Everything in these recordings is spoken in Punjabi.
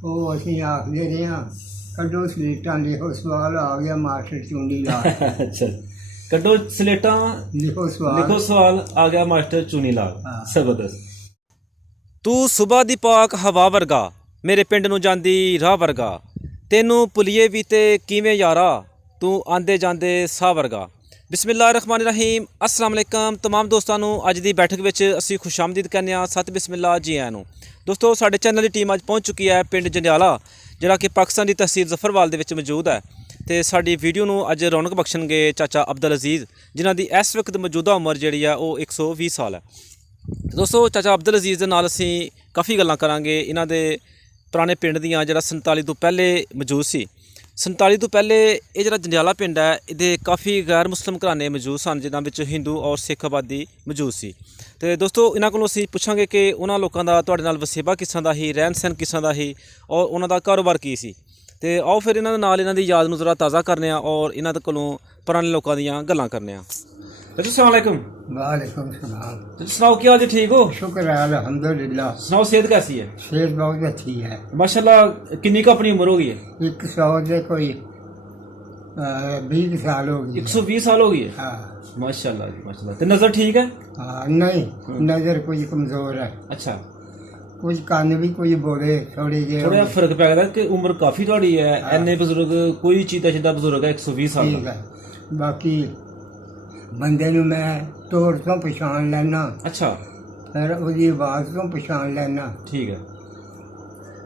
ਉਹ ਅਸੀਂ ਆਖਦੇ ਰਹੇ ਹਾਂ ਕੱਢੋ ਸਲੇਟਾਂ ਲਿਖੋ ਸਵਾਲ ਆ ਗਿਆ ਮਾਸਟਰ ਚੁੰਡੀ ਲਾ ਅੱਛਾ, ਕੱਢੋ ਸਲੇਟਾਂ ਲਿਖੋ ਲਿਖੋ ਸਵਾਲ ਆ ਗਿਆ ਮਾਸਟਰ ਚੂਨੀ ਲਾਲ। ਹਾਂ। ਜ਼ਬਰਦਸਤ। ਤੂੰ ਸੁਬਾ ਦੀ ਪਾਕ ਹਵਾ ਵਰਗਾ, ਮੇਰੇ ਪਿੰਡ ਨੂੰ ਜਾਂਦੀ ਰਾਹ ਵਰਗਾ, ਤੈਨੂੰ ਭੁੱਲੀਏ ਵੀ ਤੇ ਕਿਵੇਂ ਯਾਰਾ, ਤੂੰ ਆਂਦੇ ਜਾਂਦੇ ਸਾਹ ਵਰਗਾ। ਬਿਸਮਿਲ੍ਲਾਹਿਰਰਹਿਮਾਨਿਰਰਹੀਮ। अस्सलाम वालेकुम तमाम ਦੋਸਤਾਂ ਨੂੰ ਅੱਜ ਦੀ ਬੈਠਕ ਵਿੱਚ ਅਸੀਂ ਖੁਸ਼ਾਮਦੀਦ ਕਹਿੰਦੇ ਹਾਂ। ਸਤ ਬਿਸਮਿਲ੍ਲਾ ਜੀ ਆਇਆਂ ਨੂੰ। ਦੋਸਤੋ, ਸਾਡੇ ਚੈਨਲ ਦੀ ਟੀਮ ਅੱਜ ਪਹੁੰਚ ਚੁੱਕੀ ਹੈ ਪਿੰਡ ਜੰਡਿਆਲਾ, ਜਿਹੜਾ ਕਿ ਪਾਕਿਸਤਾਨ ਦੀ ਤਹਿਸੀਲ ਜ਼ਫਰਵਾਲ ਦੇ ਵਿੱਚ ਮੌਜੂਦ ਹੈ। ਤੇ ਸਾਡੀ ਵੀਡੀਓ ਨੂੰ ਅੱਜ ਰੌਣਕ ਬਖਸ਼ਣਗੇ ਚਾਚਾ ਅਬਦੁਲ ਅਜ਼ੀਜ਼, ਜਿਨ੍ਹਾਂ ਦੀ ਇਸ ਵਕਤ ਮੌਜੂਦਾ ਉਮਰ ਜਿਹੜੀ ਆ ਉਹ 120 ਸਾਲ ਹੈ। ਦੋਸਤੋ, ਚਾਚਾ ਅਬਦੁਲ ਅਜ਼ੀਜ਼ ਦੇ ਨਾਲ ਅਸੀਂ ਕਾਫੀ ਗੱਲਾਂ ਕਰਾਂਗੇ ਇਹਨਾਂ ਦੇ ਪੁਰਾਣੇ ਪਿੰਡ ਦੀਆਂ, ਜਿਹੜਾ 47 ਤੋਂ ਪਹਿਲੇ ਮੌਜੂਦ ਸੀ। 47 ਤੋਂ ਪਹਿਲੇ ਇਹ ਜਿਹੜਾ ਜੰਡਿਆਲਾ ਪਿੰਡ ਹੈ, ਇਹਦੇ ਕਾਫੀ ਗੈਰ ਮੁਸਲਿਮ ਘਰਾਣੇ ਮੌਜੂਦ ਸਨ, ਜਿਨ੍ਹਾਂ ਵਿੱਚ ਹਿੰਦੂ ਔਰ ਸਿੱਖ ਆਬਾਦੀ ਮੌਜੂਦ ਸੀ। ਤੇ ਦੋਸਤੋ, ਇਹਨਾਂ ਕੋਲੋਂ ਅਸੀਂ ਪੁੱਛਾਂਗੇ ਕਿ ਉਹਨਾਂ ਲੋਕਾਂ ਦਾ ਤੁਹਾਡੇ ਨਾਲ ਵਸੇਬਾ ਕਿਸ ਤਰ੍ਹਾਂ ਦਾ ਸੀ, ਰਹਿਣ ਸਹਿਣ ਕਿਸ ਤਰ੍ਹਾਂ ਦਾ ਸੀ, ਔਰ ਉਹਨਾਂ ਦਾ ਕਾਰੋਬਾਰ ਕੀ ਸੀ। ਤੇ ਆਓ ਫਿਰ ਇਹਨਾਂ ਦੇ ਨਾਲ ਇਹਨਾਂ ਦੀ ਯਾਦ ਨੂੰ ਜ਼ਰਾ ਤਾਜ਼ਾ ਕਰਨੇ ਆ ਔਰ ਇਹਨਾਂ ਦੇ ਕੋਲੋਂ ਪੁਰਾਣੇ ਲੋਕਾਂ ਦੀਆਂ ਗੱਲਾਂ ਕਰਨੇ ਆ। अस्सलाम वालेकुम। वालेकुम सलाम। तो सुनाओ, क्या हाल है, ठीक हो? शुक्र है अल्हम्दुलिल्लाह। सुनाओ, सेहत कैसी है? सेहत बहुत अच्छी है माशाल्लाह। कितनी का अपनी उम्र हो गई है? 100 से कोई 20 साल हो गई। 120 साल हो गई है। हाँ माशाल्लाह जी, माशाल्लाह। तो नजर ठीक है? हाँ, नहीं नजर कुछ कमजोर है, अच्छा, कुछ कान भी कोई बोले थोड़ी थोड़ा जे फर्क पै गया कि उम्र काफी थोड़ी है। इन्ने बुजुर्ग कोई चीता चीता बुजुर्ग है 120 साल ठीक का। है। बाकी बंदे नूं मैं तौर तो पछाण लैना, अच्छा, फिर उसकी आवाज तो पछाण लैना। ठीक है।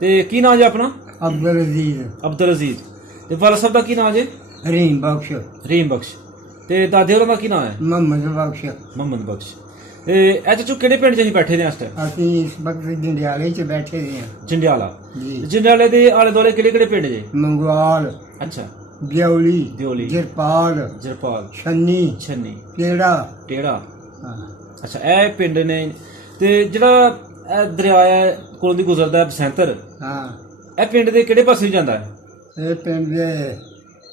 ते की नाम है अपना? अब्दुल अजीज। अब्दुल अजीज। ते वाला साहब दा की नाम है? रहीम बख्श। रीम बख्श। ते दादे होरां दा की नाम है? मोहम्मद बख्श। मोहम्मद बख्श। ते ए चाचू केड़े पिंड च असीं बैठे दे इस टाइम? ਅਸੀਂ ਇਸ ਵਕਤ ਜੰਡਿਆਲੇ 'ਚ ਬੈਠੇ ਦੇ ਹਾਂ जंडियाला। ਜੀ। जंडियाले दे आले दुआले केड़े केड़े पिंड जे? ਮੰਗਵਾਲ, अच्छा, ਦਿਉਲੀ, ਦਿਉਲੀ, ਜਰਪਾਲ, जरपाल, ਛੰਨੀ, छन्नी, ਕਿਹੜਾ। टेड़ा। ਹਾਂ अच्छा, ए पिंड ने। ते जेड़ा ए दरिया है कोलों दी गुजरदा है बसंतर, ਹਾਂ ए पिंड दे केड़े पासे जांदा है? ਇਹ ਪਿੰਡ ਦੇ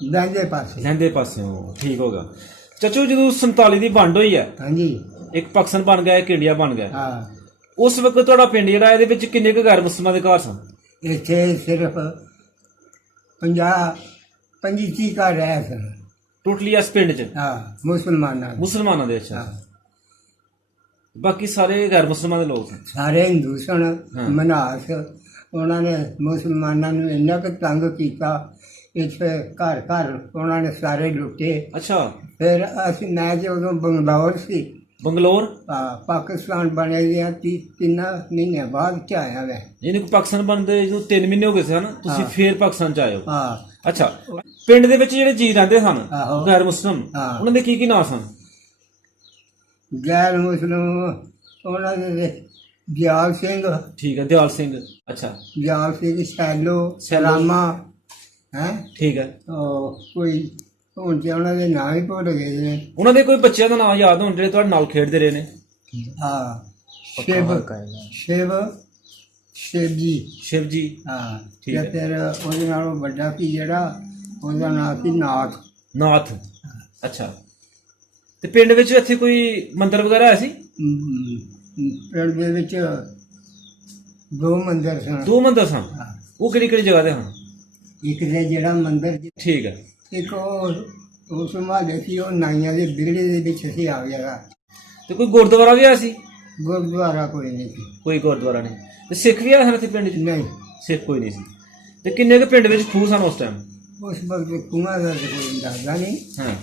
ਲਹਿੰਦੇ ਪਾਸੇ। लहंदे पासेओं। ठीक होगा चाचू। जदों 47 दी वंड होई है, ਹਾਂਜੀ। एक पाकिस्तान बन गया, एक इंडिया बन गया, ਹਾਂ उस वक्त तुहाडा पिंड जेड़ा ਇਹਦੇ ਵਿੱਚ ਕਿੰਨੇ ਕੁ ਗੈਰ ਮੁਸਲਮਾਨਾਂ ਦੇ ਘਰ ਸਨ? ਇੱਥੇ ਸਿਰਫ 50-35 ਘਰ ਰਹਿ ਸਨ। ਟੋਟਲੀ ਇਸ ਪਿੰਡ 'ਚ ਹਾਂ ਮੁਸਲਮਾਨਾਂ ਦੇ। ਮੁਸਲਮਾਨਾਂ ਦੇ? ਅੱਛਾ, ਹਾਂ, ਬਾਕੀ ਸਾਰੇ ਗੈਰ ਮੁਸਲਮਾਨ ਦੇ ਲੋਕ ਸਨ। ਸਾਰੇ ਹਿੰਦੂ ਸਨ। ਹਾਂ। ਮਨਾਸ ਉਹਨਾਂ ਨੇ ਮੁਸਲਮਾਨਾਂ ਨੂੰ ਇੰਨਾ ਕੁ ਤੰਗ ਕੀਤਾ, ਇੱਥੇ ਘਰ ਘਰ ਉਹਨਾਂ ਨੇ ਸਾਰੇ ਲੁੱਟੇ। ਅੱਛਾ, ਫਿਰ ਮੈਂ ਜਦੋਂ ਬੰਗਲੌਰ ਸੀ, ਬੰਗਲੌਰ। ਪਾਕਿਸਤਾਨ ਬਣੇ ਦੀਆਂ 3 ਮਹੀਨੇ ਬਾਅਦ ਚ ਆਇਆ ਵੈ। ਯਾਨੀ ਕਿ ਪਾਕਿਸਤਾਨ ਬਣਦੇ ਜਦੋਂ 3 ਮਹੀਨੇ ਹੋ ਗਏ ਸਨ, ਤੁਸੀਂ ਹਾਂ। ਫੇਰ ਪਾਕਿਸਤਾਨ ਚ ਆਏ ਹੋ। ਹਾਂ ਅੱਛਾ, ਪਿੰਡ ਦੇ ਵਿੱਚ ਜਿਹੜੇ ਜੀ ਰਹਿੰਦੇ ਸਨ ਆਹੋ। ਗੈਰ ਮੁਸਲਮ, ਹਾਂ। ਉਹਨਾਂ ਦੇ ਕੀ ਨਾਂ ਸਨ? ਗੈਰ ਮੁਸਲਿਮ ਉਹਨਾਂ ਦੇ ਦਿਆਲ ਸਿੰਘ, ਠੀਕ ਹੈ, ਦਿਆਲ ਸਿੰਘ। ਅੱਛਾ, ਦਿਆਲ ਸਿੰਘ, ਸੈਲੋ, ਸੈਲੋ। ਰਾਮਾ ਹੈ। ਠੀਕ ਹੈ। ਕੋਈ ਹੁਣ ਤੇ ਉਹਨਾਂ ਦੇ ਨਾਂ ਹੀ ਭੁੱਲ ਗਏ ਨੇ। ਉਹਨਾਂ ਦੇ ਕੋਈ ਬੱਚਿਆਂ ਦਾ ਨਾਮ ਯਾਦ ਹੋਣ ਜਿਹੜੇ ਤੁਹਾਡੇ ਨਾਲ ਖੇਡਦੇ ਰਹੇ ਨੇ? ਹਾਂ ਸ਼ਿਵ, ਸ਼ਿਵ, ਸ਼ਿਵਜੀ। ਸ਼ਿਵ ਜੀ। ਹਾਂ ਠੀਕ ਹੈ। ਤੇ ਫਿਰ ਉਹਦੇ ਨਾਲੋਂ ਵੱਡਾ ਸੀ ਜਿਹੜਾ, ਉਹਦਾ ਨਾਂ ਸੀ ਨਾਥ। ਨਾਥ। ਅੱਛਾ, ਤੇ ਪਿੰਡ ਵਿੱਚ ਇੱਥੇ ਕੋਈ ਮੰਦਿਰ ਵਗੈਰਾ ਹੈ ਸੀ? ਪਿੰਡ ਦੇ ਵਿੱਚ 2 ਮੰਦਿਰ ਸਨ। 2 ਮੰਦਿਰ ਸਨ? ਹਾਂ। ਉਹ ਕਿਹੜੀ ਕਿਹੜੀ ਜਗ੍ਹਾ ਤੇ ਹਨ? ਇੱਕ ਦੇ ਜਿਹੜਾ ਮੰਦਿਰ ਠੀਕ ਹੈ। ਇੱਕ ਉਹ ਸੰਭਾਲੇ ਸੀ, ਉਹ ਨਾਈਆਂ ਦੇ ਵਿਹੜੇ ਦੇ ਵਿੱਚ ਸੀ ਆ ਗਿਆ। ਤੇ ਕੋਈ ਗੁਰਦੁਆਰਾ ਵੀ ਆਇਆ ਸੀ? ਗੁਰਦੁਆਰਾ ਕੋਈ ਨਹੀਂ ਸੀ। ਕੋਈ ਗੁਰਦੁਆਰਾ ਨਹੀਂ। ਤੇ ਸਿੱਖ ਵੀ ਆਏ ਸਨ ਇੱਥੇ ਪਿੰਡ 'ਚ? ਨਹੀਂ, ਸਿੱਖ ਕੋਈ ਨਹੀਂ ਸੀ। ਤੇ ਕਿੰਨੇ ਕੁ ਪਿੰਡ ਵਿੱਚ ਖੂਹ ਸਨ ਉਸ ਟਾਈਮ? ਉਸ ਵਕਤ ਕੂਮਾਂ ਦਾ ਤਾਂ ਕੋਈ ਦੱਸਦਾ ਨਹੀਂ। ਹਾਂ।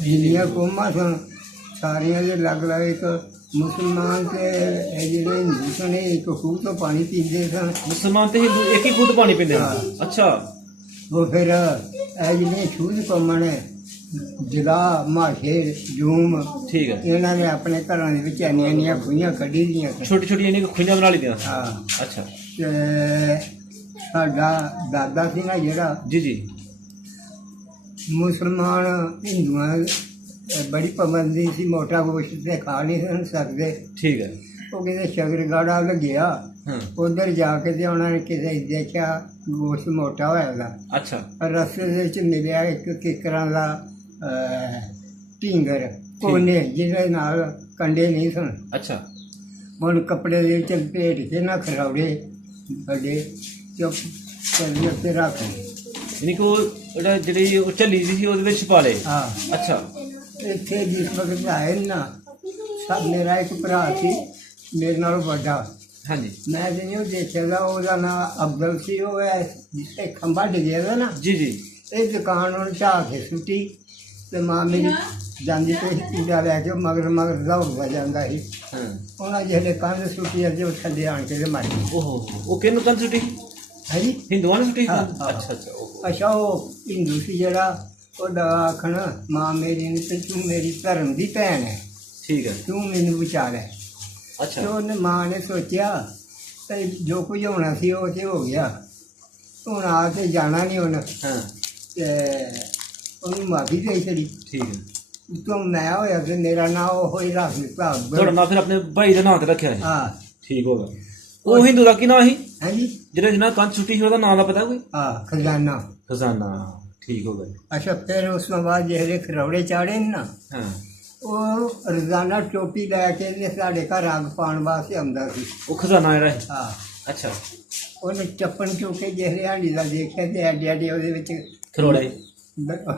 ਜਿੰਨੀਆਂ ਕੌਮਾਂ ਸਨ ਸਾਰੀਆਂ ਦੇ ਅਲੱਗ ਅਲੱਗ, ਇੱਕ ਮੁਸਲਮਾਨ ਤੇ ਇਹ ਜਿਹੜੇ ਹਿੰਦੂ ਸਨ ਇਹ ਇੱਕ ਖੂਹ ਤੋਂ ਪਾਣੀ ਪੀਂਦੇ ਸਨ। ਮੁਸਲਮਾਨ ਤੇ ਹਿੰਦੂ ਇੱਕ ਹੀ ਖੂਹ ਤੋਂ ਪਾਣੀ ਪੀਂਦੇ ਹਾਂ। ਹਨ? ਅੱਛਾ, ਉਹ ਫਿਰ ਇਹ ਜਿਹੜੀਆਂ ਛੂਤ ਕੌਮਾਂ ਨੇ, ਜਗਾ, ਮਾਸ਼ੇਰ, ਜੂਮ, ਠੀਕ ਹੈ। ਇਹਨਾਂ ਨੇ ਆਪਣੇ ਘਰਾਂ ਦੇ ਵਿੱਚ ਇੰਨੀਆਂ ਇੰਨੀਆਂ ਖੂਹੀਆਂ ਕੱਢੀ ਦੀਆਂ ਸਨ। ਛੋਟੀ ਛੋਟੀ ਇਹਨੇ ਖੁਈਆਂ ਬਣਾ ਲਈਆਂ ਸਨ? ਹਾਂ। ਅੱਛਾ, ਤੇ ਸਾਡਾ ਦਾਦਾ ਸੀ ਨਾ ਜਿਹੜਾ, ਜੀ ਜੀ। ਮੁਸਲਮਾਨ ਹਿੰਦੂਆਂ ਬੜੀ ਪਾਬੰਦੀ ਸੀ, ਮੋਟਾ ਗੋਸ਼ਤ ਤੇ ਖਾ ਨਹੀਂ ਸਨ ਸਕਦੇ। ਠੀਕ ਹੈ। ਉਹ ਕਿਤੇ ਸ਼ਗਰਗਾੜਾ ਲੱਗਿਆ, ਹਾਂ। ਉਧਰ ਜਾ ਕੇ ਤੇ ਉਹਨਾਂ ਨੇ ਕਿਸੇ ਦੇਖਿਆ ਗੋਸ਼ਤ ਮੋਟਾ ਹੋਇਆ ਉਹਦਾ। ਅੱਛਾ, ਰਸਤੇ ਦੇ ਵਿੱਚ ਮਿਲਿਆ ਇੱਕ ਕਿਕਰਾਂ ਦਾ ਢੀਂਗਰ, ਕੋਨੇ ਜਿਹਦੇ ਨਾਲ ਕੰਡੇ ਨਹੀਂ ਸਨ। ਅੱਛਾ। ਹੁਣ ਕੱਪੜੇ ਦੇ ਵਿੱਚ ਲਪੇਟ ਕੇ ਨਾ ਖਰੌੜੇ ਵੱਡੇ, ਚੁੱਪ ਕਰਦੀ ਉੱਤੇ ਰੱਖ ਯਾਨੀ ਕਿ ਉਹ ਜਿਹੜੀ ਉਹ ਝੱਲੀ ਸੀ ਉਹਦੇ ਵਿੱਚ ਪਾ ਲਏ। ਹਾਂ। ਅੱਛਾ। ਇੱਥੇ ਜਿਸ ਵਕਤ ਆਏ ਨਾ, ਸਭ ਮੇਰਾ ਇੱਕ ਭਰਾ ਸੀ ਮੇਰੇ ਨਾਲੋਂ ਵੱਡਾ। ਹਾਂਜੀ। ਮੈਂ ਜਿਹਨੂੰ ਦੇਖਿਆ ਦਾ ਉਹਦਾ ਨਾਂ ਅਬਦੁਲ ਸੀ। ਉਹ ਜਿੱਥੇ ਖੰਭਾ ਡਿੱਗਿਆ ਦਾ ਨਾ, ਜੀ ਜੀ। ਇਹ ਦੁਕਾਨ ਉਹਨੇ ਢਾਹ ਕੇ ਸੁੱਟੀ ਤੇ ਮਾਂ ਮੇਰੀ ਜਾਂਦੀ ਤੇ ਪੂਜਾ ਲੈ ਕੇ ਮਗਰ ਮਗਰ ਦੌੜਦਾ ਜਾਂਦਾ ਸੀ। ਹਾਂ। ਉਹਨਾਂ ਜਿਹੜੇ ਕੰਧ ਸੁੱਟੀ ਅੱਜ ਉਹ ਥੱਲੇ ਆਣ ਕੇ ਮਾਰੀ। ਓਹੋ, ਉਹ ਕਿਹਨੂੰ ਕੰਨ ਸੁੱਟੀ? ਹੈ ਜੀ, ਹਿੰਦੂਆਂ ਨੇ ਸੁੱਟੀ? ਹਾਂ, ਅੱਛਾ ਹਾਂ। ਅੱਛਾ। ਓਹੋ। ਅੱਛਾ, ਉਹ ਹਿੰਦੂ ਸੀ ਜਿਹੜਾ, ਉਹਦਾ ਆਖਣਾ ਮਾਂ ਮੇਰੀ ਨੇ ਤੇ ਤੂੰ ਮੇਰੀ ਧਰਮ ਦੀ ਭੈਣ ਹੈ, ਠੀਕ ਹੈ। ਤੂੰ ਮੈਨੂੰ ਵਿਚਾਰ ਹੈ। ਤੇ ਅੱਛਾ। ਉਹਨੇ ਮਾਂ ਨੇ ਸੋਚਿਆ ਤੇ ਜੋ ਕੁਝ ਹੋਣਾ ਸੀ ਉਹ ਤੇ ਹੋ ਗਿਆ, ਹੁਣ ਆ ਤੇ ਜਾਣਾ ਨਹੀਂ ਹੁਣ। ਹਾਂ। ਤੇ ਉਹਨੂੰ ਮਾਫੀ ਦੇ ਛੜੀ। ਠੀਕ ਹੈ। ਉਤੋਂ ਮੈਂ ਹੋਇਆ ਤੇ ਮੇਰਾ ਨਾਂ ਉਹ ਹੀ ਰੱਖ ਦਿੱਤਾ। ਤੁਹਾਡਾ ਨਾਂ ਫਿਰ ਆਪਣੇ ਭਾਈ ਦੇ ਨਾਂ ਤੇ ਰੱਖਿਆ ਜੀ? ਹਾਂ। ਠੀਕ ਹੋ ਗਿਆ। ਉਹ ਹਿੰਦੂ ਦਾ ਕੀ ਨਾਂ ਸੀ? ਹੈ ਜੀ। ਜਿਹਨਾਂ ਕੰਨ ਸੁੱਟੀ ਸੀ ਉਹਦਾ ਨਾਂ ਦਾ ਪਤਾ ਕੋਈ? ਹਾਂ, ਖਜ਼ਾਨਾ। ਖਜ਼ਾਨਾ। ਠੀਕ ਹੋ ਗਿਆ। ਅੱਛਾ, ਫਿਰ ਉਸ ਤੋਂ ਬਾਅਦ ਜਿਹੜੇ ਖਰੌੜੇ ਚਾੜੇ ਨੇ ਨਾ, ਹਾਂ। ਉਹ ਰੋਜ਼ਾਨਾ ਟੋਪੀ ਲੈ ਕੇ ਨੇ ਸਾਡੇ ਘਰ ਅੱਗ ਪਾਉਣ ਵਾਸਤੇ ਆਉਂਦਾ ਸੀ। ਉਹ ਖਜ਼ਾਨਾ ਜਿਹੜਾ ਹੈ? ਹਾਂ। ਅੱਛਾ। ਉਹਨੇ ਚੱਪਣ ਚੁੱਕੇ ਜਿਹੜੇ ਹਾਂਡੀ ਦਾ ਦੇਖਿਆ ਤੇ ਐਡੇ ਐਡੇ ਉਹਦੇ ਵਿੱਚ ਖਰੋੜੇ।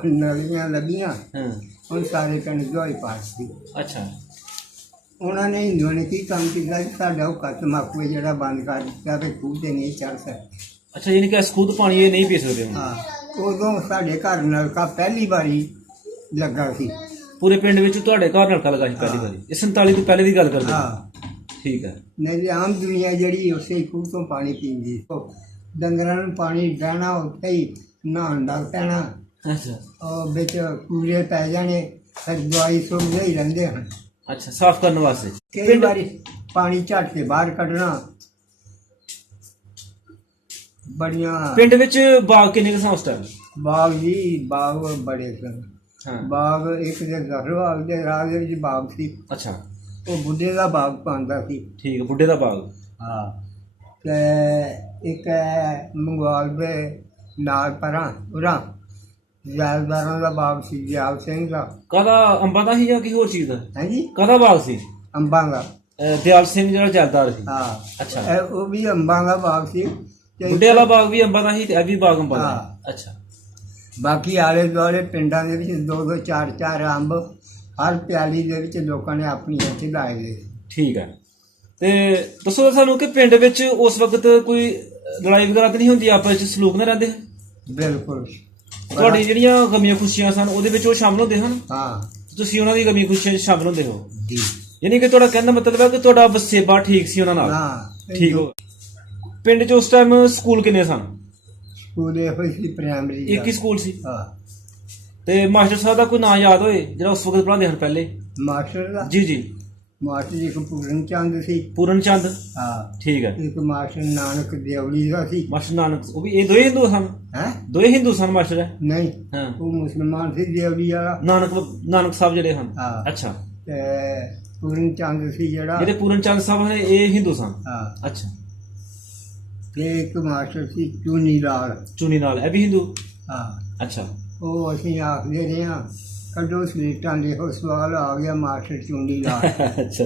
ਨਲੀਆਂ ਲੱਗੀਆਂ। ਹਾਂ। ਹੁਣ ਸਾਰੇ ਪਿੰਡ ਜੋਈ ਪਾਸ ਸੀ। ਅੱਛਾ। ਉਹਨਾਂ ਨੇ ਹਿੰਦੂਆਂ ਨੇ ਕੀ ਕੰਮ ਕੀਤਾ ਕਿ ਸਾਡਾ ਉਹ ਤੰਬਾਕੂ ਹੈ ਜਿਹੜਾ ਬੰਦ ਕਰ ਦਿੱਤਾ ਤੇ ਖੂਹ ਤੇ ਨਹੀਂ ਚੜ੍ਹ ਸਕਦਾ। ਅੱਛਾ, ਯਾਨੀ ਕਿ ਇਸ ਖੁਦ ਪਾਣੀ ਇਹ ਨਹੀਂ ਪੀ ਸਕਦੇ ਹੁਣ? ਹਾਂ। ਉਦੋਂ ਸਾਡੇ ਘਰ ਨਲਕਾ ਪਹਿਲੀ ਵਾਰੀ ਲੱਗਾ ਸੀ। ਪੂਰੇ ਪਿੰਡ ਵਿੱਚ ਤੁਹਾਡੇ ਘਰ ਨਲਕਾ ਲੱਗਾ ਸੀ ਪਹਿਲੀ ਵਾਰੀ? ਇਹ 47 ਤੋਂ ਪਹਿਲੇ ਦੀ ਗੱਲ ਕਰਦੇ? ਹਾਂ। ਠੀਕ ਹੈ। ਨਹੀਂ ਤੇ ਆਮ ਦੁਨੀਆ ਜਿਹੜੀ ਉਸੇ ਖੂਹ ਤੋਂ ਪਾਣੀ ਪੀਂਦੀ। ਉਹ ਡੰਗਰਾਂ ਨੂੰ ਪਾਣੀ ਦੇਣਾ, ਉੱਥੇ ਹੀ ਨਹਾਉਣ ਲੱਗ ਪੈਣਾ। ਅੱਛਾ। ਉਹ ਵਿੱਚ ਕੂੜੇ ਪੈ ਜਾਣੇ, ਫਿਰ ਦਵਾਈ ਸੁੱਟਦੇ ਹੀ ਰਹਿੰਦੇ ਹਨ। ਅੱਛਾ, ਸਾਫ਼ ਕਰਨ ਵਾਸਤੇ? ਕਈ ਵਾਰੀ ਪਾਣੀ ਝੱਟ ਕੇ ਬਾਹਰ ਕੱਢਣਾ। ਬੜੀਆਂ ਪਿੰਡ ਵਿੱਚ ਬਾਗ ਕਿੰਨੇ ਕੁ ਸਨ ਉਸ ਟਾਈਮ? ਬਾਗ ਜੀ, ਬਾਗ ਬੜੇ ਸਨ। ਹਾਂ। ਬਾਗ ਇੱਕ ਦੇ ਜ਼ਹਰਵਾਲ ਦੇ ਰਾਹ ਦੇ ਵਿੱਚ ਬਾਗ ਸੀ। ਅੱਛਾ। ਉਹ ਬੁੱਢੇ ਦਾ ਬਾਗ ਪਾਉਂਦਾ ਸੀ। ਠੀਕ ਹੈ, ਬੁੱਢੇ ਦਾ ਬਾਗ। ਹਾਂ। ਤੇ ਇੱਕ ਮੰਗਵਾਲ ਦੇ ਨਾਲ ਪਰਾਂ ਉਰਾਂ ਜਾਲਦਾਰਾਂ ਦਾ ਬਾਗ ਸੀ, ਦਿਆਲ ਸਿੰਘ ਦਾ। ਕਾਹਦਾ, ਅੰਬਾਂ ਦਾ ਸੀ ਜਾਂ ਕਿਸੇ ਹੋਰ ਚੀਜ਼ ਦਾ? ਹੈ ਜੀ, ਕਾਹਦਾ ਬਾਗ ਸੀ? ਅੰਬਾਂ ਦਾ। ਦਿਆਲ ਸਿੰਘ ਜਿਹੜਾ ਜੈਲਦਾਰ ਸੀ? ਹਾਂ। ਅੱਛਾ। ਉਹ ਵੀ ਅੰਬਾਂ ਦਾ ਬਾਗ ਸੀ। ਤੇ ਬੁੱਢੇ ਵਾਲਾ ਬਾਗ ਵੀ ਅੰਬਾਂ ਦਾ ਸੀ ਤੇ ਇਹ ਵੀ ਬਾਗ ਅੰਬਾਂ ਦਾ? ਹਾਂ। ਅੱਛਾ। ਬਾਕੀ ਆਲੇ ਦੁਆਲੇ ਪਿੰਡਾਂ ਦੇ ਵਿੱਚ ਦੋ ਦੋ ਚਾਰ ਚਾਰ ਅੰਬ ਹਰ ਪਿਆਲੀ ਦੇ ਵਿੱਚ ਲੋਕਾਂ ਨੇ ਆਪਣੀਆਂ ਚ ਲਾਏ ਗਏ। ਠੀਕ ਹੈ। ਤੇ ਦੱਸੋ ਸਾਨੂੰ ਕਿ ਪਿੰਡ ਵਿੱਚ ਉਸ ਵਕਤ ਕੋਈ ਲੜਾਈ ਵਗੈਰਾ ਤਾਂ ਨਹੀਂ ਹੁੰਦੀ, ਆਪਸ ਵਿੱਚ ਸਲੂਕ ਨਾਲ ਰਹਿੰਦੇ? ਬਿਲਕੁਲ। ਤੁਹਾਡੀ ਜਿਹੜੀਆਂ ਗਮੀਆਂ ਖੁਸ਼ੀਆਂ ਸਨ ਉਹਦੇ ਵਿੱਚ ਉਹ ਸ਼ਾਮਲ ਹੁੰਦੇ ਹਨ? ਹਾਂ ਤੁਸੀਂ ਉਹਨਾਂ ਦੀ ਗਮੀਆਂ ਖੁਸ਼ੀਆਂ 'ਚ ਸ਼ਾਮਲ ਹੁੰਦੇ ਹੋ? ਜੀ। ਯਾਨੀ ਕਿ ਤੁਹਾਡਾ ਕਹਿਣ ਦਾ ਮਤਲਬ ਹੈ ਕਿ ਤੁਹਾਡਾ ਵਸੇਬਾ ਠੀਕ ਸੀ ਉਹਨਾਂ ਨਾਲ? ਹਾਂ। ਠੀਕ ਹੋ। ਪਿੰਡ 'ਚ ਉਸ ਟਾਈਮ ਸਕੂਲ ਕਿੰਨੇ ਸਨ? ਸਕੂਲ ਇਹੋ ਸੀ, ਪ੍ਰਾਇਮਰੀ ਇੱਕ ਹੀ ਸਕੂਲ ਸੀ? ਹਾਂ। ਤੇ ਮਾਸਟਰ ਸਾਹਿਬ ਦਾ ਕੋਈ ਨਾਂ ਯਾਦ ਹੋਏ ਜਿਹੜਾ ਉਸ ਵਕਤ ਪੜ੍ਹਾਉਂਦੇ ਹਨ ਪਹਿਲੇ? ਮਾਸਟਰ ਦਾ? ਜੀ ਜੀ। ਮਾਸਟਰ ਜੀ ਇੱਕ ਪੂਰਨ ਚੰਦ ਸੀ। ਪੂਰਨ ਚੰਦ? ਹਾਂ। ਠੀਕ ਹੈ। ਇੱਕ ਮਾਸਟਰ ਨਾਨਕ ਦੇਵਲੀ ਦਾ ਸੀ। ਮਾਸਟਰ ਨਾਨਕ, ਉਹ ਵੀ ਇਹ ਦੋਏ ਹਿੰਦੂ ਸਨ? ਹੈ? ਦੋਏ ਹਿੰਦੂ ਸਨ ਮਾਸਟਰ? ਹੈ ਨਹੀਂ, ਹਾਂ। ਉਹ ਮੁਸਲਮਾਨ ਸੀ ਦੇਵਲੀ ਵਾਲਾ। ਨਾਨਕ ਸਾਹਿਬ ਜਿਹੜੇ ਹਨ? ਹਾਂ। ਅੱਛਾ। ਤੇ ਪੂਰਨ ਚੰਦ ਸੀ ਜਿਹੜਾ। ਜਿਹੜੇ ਪੂਰਨ ਚੰਦ ਸਾਹਿਬ ਨੇ ਇਹ ਹਿੰਦੂ ਸਨ? ਹਾਂ। ਅੱਛਾ। ਤੇ ਇੱਕ ਮਾਸਟਰ ਸੀ ਚੂਨੀ ਲਾਲ। ਚੂਨੀ ਨਾਲ, ਇਹ ਵੀ ਹਿੰਦੂ? ਹਾਂ। ਅੱਛਾ। ਉਹ ਅਸੀਂ ਆਖਦੇ ਰਹੇ ਹਾਂ, ਕੱਢੋ ਸਲੇਟਾਂ ਲਿਖੋ ਸਵਾਲ, ਆ ਗਿਆ ਮਾਸਟਰ ਚੂਨੀ ਲਾਲ। ਅੱਛਾ।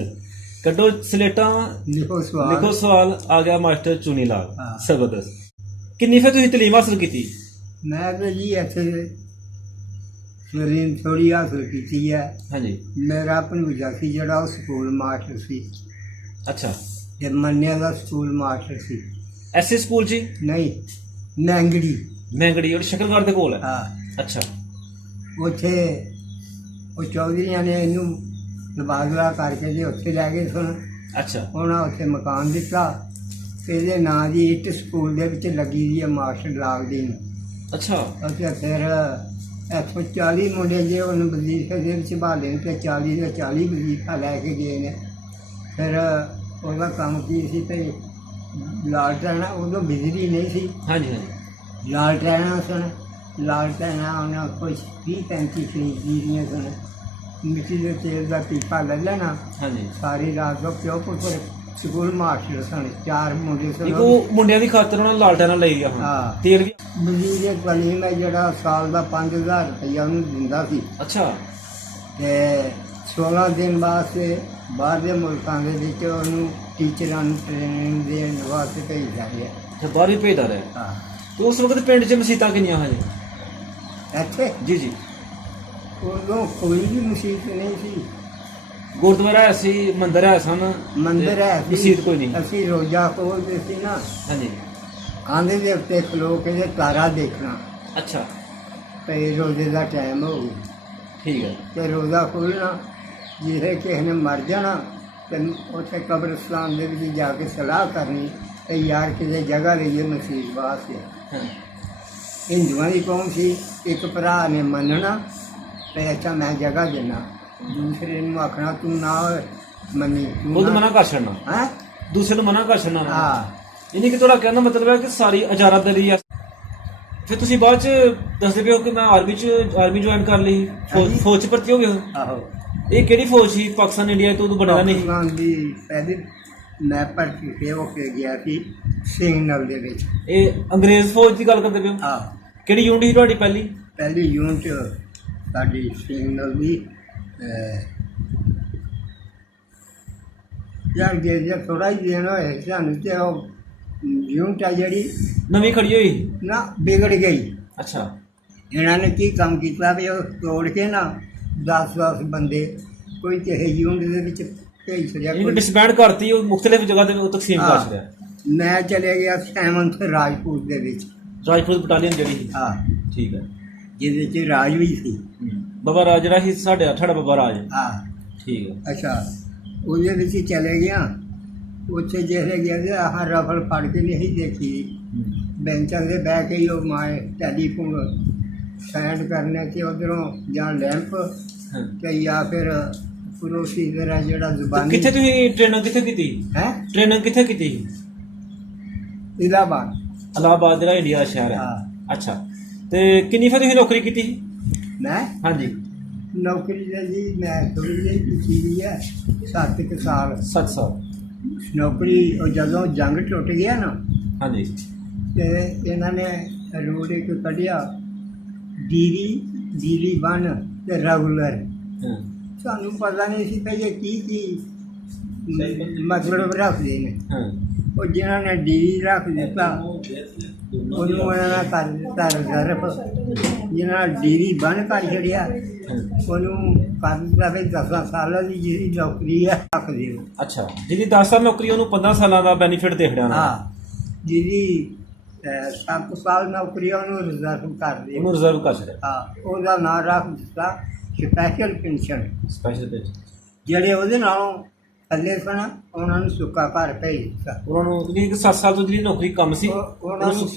ਕੱਢੋ ਸਲੇਟਾਂ ਲਿਖੋ ਸਵਾਲ। ਲਿਖੋ ਸਵਾਲ, ਆ ਗਿਆ ਮਾਸਟਰ ਚੂਨੀ ਲਾਲ। ਹਾਂ। ਜ਼ਬਰਦਸਤ। ਕਿੰਨੀ ਫਿਰ ਤੁਸੀਂ ਤਾਲੀਮ ਹਾਸਲ ਕੀਤੀ? ਮੈਂ ਤਾਂ ਜੀ ਇੱਥੇ ਤਾਲੀਮ ਥੋੜ੍ਹੀ ਹਾਸਲ ਕੀਤੀ ਹੈ। ਹਾਂਜੀ। ਮੇਰਾ ਭਣੂਜਾ ਸੀ ਜਿਹੜਾ ਉਹ ਸਕੂਲ ਮਾਸਟਰ ਸੀ। ਅੱਛਾ। ਤੇ ਮੰਨਿਆ ਦਾ ਸਕੂਲ ਮਾਸਟਰ ਸੀ। ਐਸੇ ਸਕੂਲ 'ਚ? ਨਹੀਂ, ਮੈਂਗੜੀ। ਮੈਂਗੜੀ ਉਹ ਸ਼ਕਰਗੜ੍ਹ ਦੇ ਕੋਲ ਹੈ? ਹਾਂ। ਅੱਛਾ। ਉੱਥੇ ਉਹ ਚੌਧਰੀਆਂ ਨੇ ਇਹਨੂੰ ਤਬਾਦਲਾ ਕਰਕੇ ਜੀ ਉੱਥੇ ਲੈ ਗਏ ਸਨ। ਅੱਛਾ। ਉਹਨਾਂ ਉੱਥੇ ਮਕਾਨ ਦਿੱਤਾ। ਇਹਦੇ ਨਾਂ ਦੀ ਇੱਟ ਸਕੂਲ ਦੇ ਵਿੱਚ ਲੱਗੀ ਦੀ ਹੈ, ਮਾਸਟਰ ਲਾਗਦੀ ਨੂੰ। ਅੱਛਾ। ਅਤੇ ਫਿਰ 140 ਮੁੰਡੇ ਜੇ ਉਹਨੂੰ ਵਜ਼ੀਫੇ ਦੇ ਵਿੱਚ ਭਾਲੇ ਤੇ 40 ਦੇ 40 ਵਜ਼ੀਫਾ ਲੈ ਕੇ ਗਏ ਨੇ। ਫਿਰ ਉਹਦਾ ਕੰਮ ਕੀ ਸੀ ਤੇ ਲਾਲਟੈਣਾ, ਉਦੋਂ ਬਿਜਲੀ ਨਹੀਂ ਸੀ। ਹਾਂਜੀ ਹਾਂਜੀ। ਲਾਲਟੈਣਾ ਸਨ। ਲਾਲਟੈਣਾ ਉਹਨਾਂ ਕੁਝ 30-35 ਖਰੀਦੀ ਦੀਆਂ ਸਨ। ਮਿੱਟੀ ਦੇ ਤੇਲ ਦਾ ਪੀਪਾ ਲੈ ਲੈਣਾ। ਹਾਂਜੀ। ਸਾਰੀ ਰਾਤ ਦਾ ਪਿਓ ਪੁੱਤਰ ਸਕੂਲ ਮਾਸਟਰ ਸਨ, 4 ਮੁੰਡੇ ਸਨ। ਉਹ ਮੁੰਡਿਆਂ ਦੀ ਖਾਤਰ ਉਹਨਾਂ ਲਾਲਟੈਨਾਂ ਲਈ ਗਿਆ ਹੁਣ? ਹਾਂ। ਤੇਲ ਵੀ? ਵਜ਼ੀਰ ਕਲੀਮ ਹੈ ਜਿਹੜਾ ਸਾਲ ਦਾ 5000 ਰੁਪਈਆ ਉਹਨੂੰ ਦਿੰਦਾ ਸੀ। ਅੱਛਾ। ਤੇ 16 ਦਿਨ ਵਾਸਤੇ ਬਾਹਰ ਦੇ ਮੁਲਕਾਂ ਦੇ ਵਿੱਚ ਉਹਨੂੰ ਟੀਚਰਾਂ ਨੂੰ ਟ੍ਰੇਨਿੰਗ ਦੇਣ ਵਾਸਤੇ ਭੇਜਦਾ ਰਿਹਾ। ਅੱਛਾ 12ਵੀਂ ਭੇਜਦਾ ਰਿਹਾ। ਹਾਂ ਤੇ ਉਸ ਵਕਤ ਪਿੰਡ 'ਚ ਮਸੀਤਾਂ ਕਿੰਨੀਆਂ ਹਨ ਇੱਥੇ ਜੀ? ਜੀ ਉਦੋਂ ਕੋਈ ਵੀ ਮੁਸੀਬਤ ਨਹੀਂ ਸੀ। ਗੁਰਦੁਆਰਾ ਹੈ ਸੀ, ਮੰਦਿਰ ਹੈ ਸਨ, ਮੰਦਿਰ ਹੈ ਸੀ, ਮਸੀਤ ਕੋਈ ਨਹੀਂ। ਅਸੀਂ ਰੋਜ਼ਾ ਖੋਲ੍ਹਦੇ ਸੀ ਨਾ, ਹਾਂਜੀ ਆਂਦੇ ਦੇ ਉੱਤੇ ਖਲੋ ਕੇ ਤੇ ਤਾਰਾ ਦੇਖਣਾ ਅੱਛਾ ਤੇ ਰੋਜ਼ੇ ਦਾ ਟਾਈਮ ਹੋ ਗਿਆ ਠੀਕ ਹੈ ਤੇ ਰੋਜ਼ਾ ਖੋਲ੍ਹਣਾ। ਜਿਹਦੇ ਕਿਸੇ ਨੇ ਮਰ ਜਾਣਾ ਤੇ ਉੱਥੇ ਕਬਰਸਤਾਨ ਦੇ ਵਿੱਚ ਜਾ ਕੇ ਸਲਾਹ ਕਰਨੀ ਤੇ ਯਾਰ ਕਿਸੇ ਜਗ੍ਹਾ ਲਈਏ ਮਸੀਤ ਵਾਸਤੇ। ਹਾਂ ਹਿੰਦੂਆਂ ਦੀ ਕੌਮ ਸੀ, ਇੱਕ ਭਰਾ ਨੇ ਮੰਨਣਾ ਤੇ ਅੱਛਾ ਮੈਂ ਜਗ੍ਹਾ ਦੇਣਾ, ਦੂਸਰੇ ਨੂੰ ਆਖਣਾ ਤੂੰ ਨਾ ਮੰਨੀ, ਖੁਦ ਮਨਾ ਕਰ ਛੱਡਣਾ, ਹੈ। ਦੂਸਰੇ ਨੂੰ ਮਨਾ ਕਰ ਛੱਡਣਾ। ਹਾਂ ਯਾਨੀ ਕਿ ਤੁਹਾਡਾ ਕਹਿਣ ਦਾ ਮਤਲਬ ਹੈ ਕਿ ਸਾਰੀ ਇਜਾਰਤਦਾਰੀ ਆ। ਫਿਰ ਤੁਸੀਂ ਬਾਅਦ ਚ ਦੱਸਦੇ ਪਏ ਹੋ ਕਿ ਮੈਂ ਆਰਮੀ ਜੁਆਇਨ ਕਰ ਲਈ, ਫੌਜ ਚ ਭਰਤੀ ਹੋ ਗਏ ਹੋ। ਆਹੋ ਇਹ ਕਿਹੜੀ ਫੌਜ ਸੀ? ਪਾਕਿਸਤਾਨ ਇੰਡੀਆ ਤੋਂ ਉਦੋਂ ਬਣਿਆ ਨਹੀਂ? ਪਾਕਿਸਤਾਨ ਦੀ ਪਹਿਲੀ ਮੈਂ ਭਰਤੀ ਹੋ ਕੇ ਗਿਆ ਸੀ ਸਿੰਘਨਲ ਦੇ ਵਿੱਚ। ਇਹ ਅੰਗਰੇਜ਼ ਫੌਜ ਦੀ ਗੱਲ ਕਰਦੇ ਪਏ ਹੋ? ਹਾਂ ਕਿਹੜੀ ਯੂਨਿਟ ਸੀ ਤੁਹਾਡੀ ਪਹਿਲੀ? ਪਹਿਲੀ ਯੂਨਿਟ ਸਾਡੀ ਸਿੰਘਨਲ ਦੀ ਯਾਰ ਜੇ ਥੋੜਾ ਹੀ ਦੇਣਾ ਹੋਏ ਸਾਨੂੰ ਤੇ ਉਹ ਯੂਨਿਟ ਆ ਜਿਹੜੀ ਨਵੀਂ ਖੜੀ ਹੋਈ? ਨਾ ਵਿਗੜ ਗਈ। ਅੱਛਾ ਇਹਨਾਂ ਨੇ ਕੀ ਕੰਮ ਕੀਤਾ ਵੀ ਉਹ ਤੋੜ ਕੇ ਨਾ 10 ਬੰਦੇ ਕੋਈ ਕਿਸੇ ਯੂਨਿਟ ਦੇ ਵਿੱਚ ਭੇਜ ਛੱਡਿਆ। ਇਹਨੂੰ ਡਿਸਬੈਂਡ ਕਰਤੀ, ਉਹ ਮੁਖਤਲਿਫ ਜਗ੍ਹਾ ਤੇ ਉਹ ਤਕਸੀਮ ਕਰ ਛੱਡਿਆ। ਮੈਂ ਚਲੇ ਗਿਆ ਸੈਵਨਥ ਰਾਜਪੂਤ ਦੇ ਵਿੱਚ। ਰਾਜਪੂਤ ਬਟਾਲੀਅਨ ਜਿਹੜੀ ਸੀ? ਹਾਂ ਠੀਕ ਹੈ। ਜਿਹਦੇ ਚ ਰਾਜ ਵੀ ਸੀ। ਬਾਬਾ ਰਾਜ ਜਿਹੜਾ ਸੀ ਸਾਡਾ ਬਾਬਾ ਰਾਜ? ਹਾਂ ਠੀਕ ਹੈ। ਅੱਛਾ ਉਹਦੇ ਵਿੱਚ ਹੀ ਚਲੇ ਗਿਆ। ਉੱਥੇ ਜਿਹੜੇ ਗਿਆ ਤੇ ਆਹ ਰਫਲ ਫੜ ਕੇ ਨਹੀਂ ਦੇਖੀ, ਬੈਂਚਾਂ ਦੇ ਬਹਿ ਕੇ ਹੀ ਉਹ ਮਾਏ ਟੈਲੀਫੋਨ ਸਾਈਡ ਕਰਨੇ ਤੇ ਉਧਰੋਂ ਜਾਂ ਲੈਂਪ ਤੇ ਜਾਂ ਫਿਰ ਪ੍ਰੋਸੀਜਰ ਹੈ ਜਿਹੜਾ ਜ਼ੁਬਾਨੀ। ਕਿੱਥੇ ਤੁਸੀਂ ਟ੍ਰੇਨਿੰਗ ਕਿੱਥੇ ਕੀਤੀ ਹੈ? ਟ੍ਰੇਨਿੰਗ ਕਿੱਥੇ ਕੀਤੀ? ਇਲਾਹਾਬਾਦ। ਇਲਾਹਾਬਾਦ ਜਿਹੜਾ ਇੰਡੀਆ ਦਾ ਸ਼ਹਿਰ ਹੈ? ਹਾਂ। ਅੱਛਾ ਤੇ ਕਿੰਨੀ ਫਿਰ ਤੁਸੀਂ ਨੌਕਰੀ ਕੀਤੀ? ਮੈਂ ਹਾਂਜੀ ਨੌਕਰੀ ਦਾ ਜੀ ਮੈਂ ਥੋੜ੍ਹੀ ਜਿਹੀ ਕੀਤੀ ਵੀ ਹੈ 7 ਕੁ ਸਾਲ 7 ਸਾਲ ਨੌਕਰੀ। ਉਹ ਜਦੋਂ ਜੰਗ ਟੁੱਟ ਗਿਆ ਨਾ ਹਾਂਜੀ ਤੇ ਇਹਨਾਂ ਨੇ ਰੂਲ ਇੱਕ ਕੱਢਿਆ ਡੀਲੀ 1 ਤੇ ਰੈਗੂਲਰ। ਹਾਂ ਸਾਨੂੰ ਪਤਾ ਨਹੀਂ ਸੀ ਕਿ ਇਹ ਕੀ ਮਤਲਬ ਰੱਖਦੇ ਨੇ। ਹਾਂ ਉਹ ਜਿਹਨਾਂ ਨੇ ਡੀ ਰੱਖ ਦਿੱਤਾ ਉਹਨੂੰ ਉਹਨਾਂ ਨੇ ਕਰ ਦਿੱਤਾ ਰਿਜ਼ਰਵ। ਜਿਹਨਾਂ ਡੀ ਬੰਨ ਕਰ ਛੜਿਆ ਉਹਨੂੰ ਕਰ ਦਿੱਤਾ ਵੀ 10 ਸਾਲਾਂ ਦੀ ਜਿਹੜੀ ਨੌਕਰੀ ਹੈ ਰੱਖ ਦਿਓ। ਅੱਛਾ ਜਿਹਦੀ 10 ਸਾਲ ਨੌਕਰੀ ਉਹਨੂੰ 15 ਸਾਲਾਂ ਦਾ ਬੈਨੀਫਿਟ ਦੇ ਖੜਿਆ। ਹਾਂ ਜਿਹਦੀ 7 ਸਾਲ ਨੌਕਰੀ ਉਹਨੂੰ ਰਿਜ਼ਰਵ ਕਰ ਦਿਓ। ਉਹਨੂੰ ਰਿਜ਼ਰਵ ਕਰ ਛੜਿਆ। ਹਾਂ ਉਹਦਾ ਨਾਂ ਰੱਖ ਦਿੱਤਾ ਸਪੈਸ਼ਲ ਪੈਨਸ਼ਨ। Special pension. ਜਿਹੜੇ ਉਹਦੇ ਨਾਲੋਂ ਥੱਲੇ ਸਨ ਉਹਨਾਂ ਨੂੰ ਸੁੱਕਾ ਘਰ ਭੇਜ ਦਿੱਤਾ। ਉਹਨਾਂ ਨੂੰ ਜਿਹੜੀ 7 ਸਾਲ ਤੋਂ ਜਿਹੜੀ ਨੌਕਰੀ ਕੰਮ ਸੀ ਉਹਨਾਂ ਨੂੰ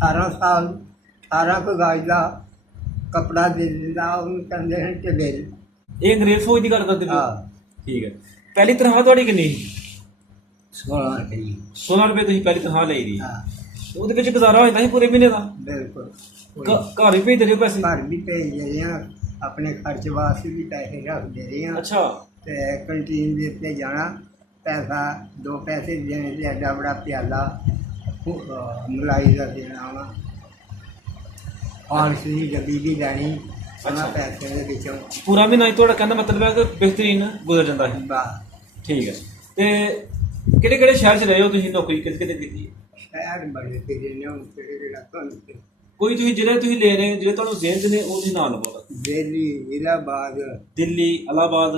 18 ਸਾਲ 18 ਕੁ ਗਾਜ ਦਾ ਕੱਪੜਾ ਦੇ ਦਿੰਦਾ, ਉਹਨੂੰ ਕਹਿੰਦੇ ਹਨ ਟਬੇਲ। ਇਹ ਅੰਗਰੇਜ਼ ਫੌਜ ਦੀ ਗੱਲ ਕਰਦੇ ਪਏ? ਹਾਂ ਠੀਕ ਹੈ। ਪਹਿਲੀ ਤਨਖਾਹ ਤੁਹਾਡੀ ਕਿੰਨੀ? 16 ਰੁਪਏ। 16 ਰੁਪਏ ਤੁਸੀਂ ਪਹਿਲੀ ਤਨਖਾਹ ਲਈ ਦੀ? ਹਾਂ ਉਹਦੇ ਵਿੱਚ ਗੁਜ਼ਾਰਾ ਹੋ ਜਾਂਦਾ ਸੀ ਪੂਰੇ ਮਹੀਨੇ ਦਾ? ਬਿਲਕੁਲ। ਘਰ ਵੀ ਭੇਜਦੇ ਰਹੇ ਹੋ ਪੈਸੇ? ਘਰ ਵੀ ਭੇਜ ਰਹੇ ਹਾਂ, ਆਪਣੇ ਖਰਚ ਵਾਸਤੇ ਵੀ ਪੈਸੇ ਰੱਖਦੇ ਰਹੇ ਹਾਂ। ਅੱਛਾ ਤੇ ਕੰਟੀਨ ਦੇ ਉੱਤੇ ਜਾਣਾ, ਪੈਸਾ 2 ਪੈਸੇ ਦੇਣੇ ਤੇ ਐਡਾ ਬੜਾ ਪਿਆਲਾ ਮਲਾਈ ਦਾ ਦੇਣਾ ਵਾ। ਹਾਲਸ ਦੀ ਡੱਬੀ ਵੀ ਲੈਣੀ ਉਹਨਾਂ ਪੈਸੇ ਦੇ ਵਿੱਚੋਂ। ਪੂਰਾ ਮਹੀਨਾ ਹੀ ਤੁਹਾਡਾ ਕਹਿੰਦਾ ਮਤਲਬ ਹੈ ਕਿ ਬਿਹਤਰੀਨ ਗੁਜ਼ਰ ਜਾਂਦਾ ਹੈ? ਬਸ ਠੀਕ ਹੈ। ਤੇ ਕਿਹੜੇ ਕਿਹੜੇ ਸ਼ਹਿਰ 'ਚ ਰਹੇ ਹੋ ਤੁਸੀਂ? ਨੌਕਰੀ ਕਿਤੇ ਕਿਤੇ ਕੀਤੀ? ਸ਼ਹਿਰ ਬੜੇ ਫਿਰੇ ਨੇ ਹੁਣ ਕਿਹੜਾ ਤੁਹਾਨੂੰ ਕੋਈ ਤੁਸੀਂ ਜਿਹੜੇ ਤੁਸੀਂ ਲੈ ਰਹੇ ਜਿਹੜੇ ਤੁਹਾਨੂੰ ਜ਼ਿਹਨ 'ਚ ਨੇ ਉਹਦੇ ਨਾਂ ਲਵੋ। ਦਿੱਲੀ, ਇਲਾਹਾਬਾਦ, ਦਿੱਲੀ, ਇਲਾਹਾਬਾਦ,